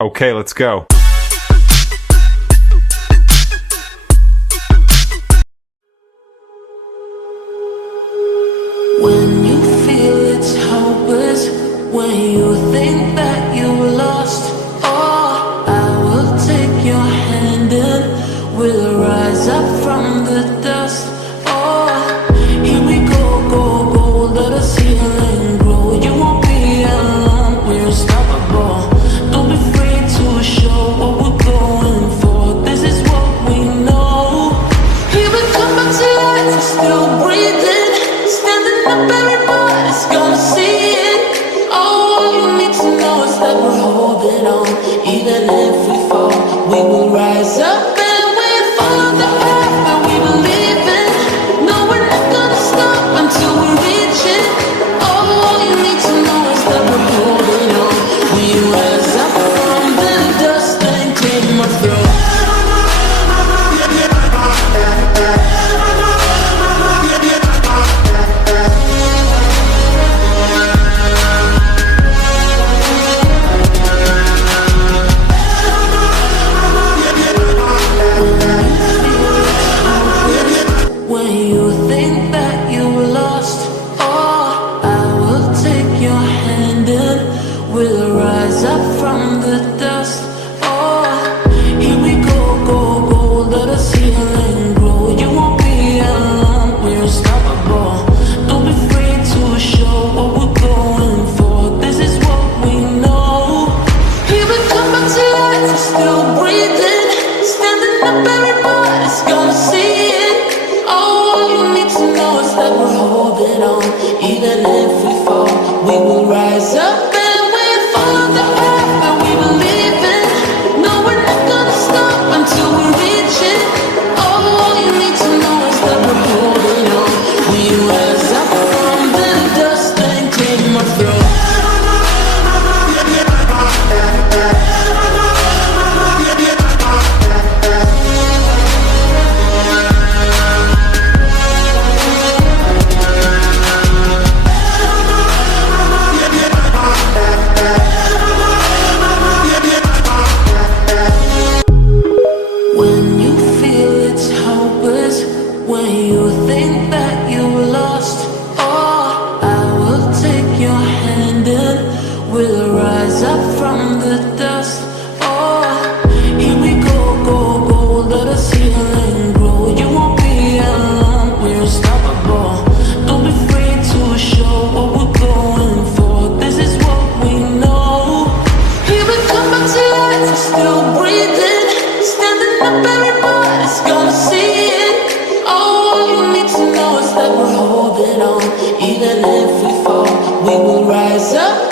Okay, let's go. When you feel it's hopeless, when you think that you lost, oh, I will take your hand and we'll rise up from the dust. Oh, here we go, go, go, let us heal and grow. You won't be alone, we're unstoppable. Don't be afraid to show what we're going for. This is what we know. Here we come back to life, we're still breathing. Standing up, everybody's gonna see it. All you need to know is that we're holding on. Even if we fall, we will rise up and we follow the path that we believe in. No, we're not gonna stop until we reach it. All you need to know is that we're holding on. We rise up from the dust and claim our throne. When you think that you lost, oh, I will take your hand and we'll rise up from the dust. Oh, here we go, go, go, let us heal and grow. You won't be alone, we're unstoppable. Don't be afraid to show what we're going for. This is what we know. Here we come back to life, we're still breathing. Standing up, everybody's gonna see it. All you need to know is that we're holding on. Even if we fall, we will rise up and we follow the path that we believe in. No, we're not gonna stop until we reach it. All you need to know is that we're holding on. We rise up from the dust and claim our throne. When you feel it's hopeless, when you think that you lost, oh, I will take your hand and we'll rise up from the dust. Oh, here we go, go, go, let us heal and grow. You won't be alone, we're unstoppable. Don't be afraid to show what we're going for. This is what we know. Here we come back to life, we're still breathing. Standing up, everybody's gonna see it. All you need to know is that we're holding on. Even if we fall, we will rise up.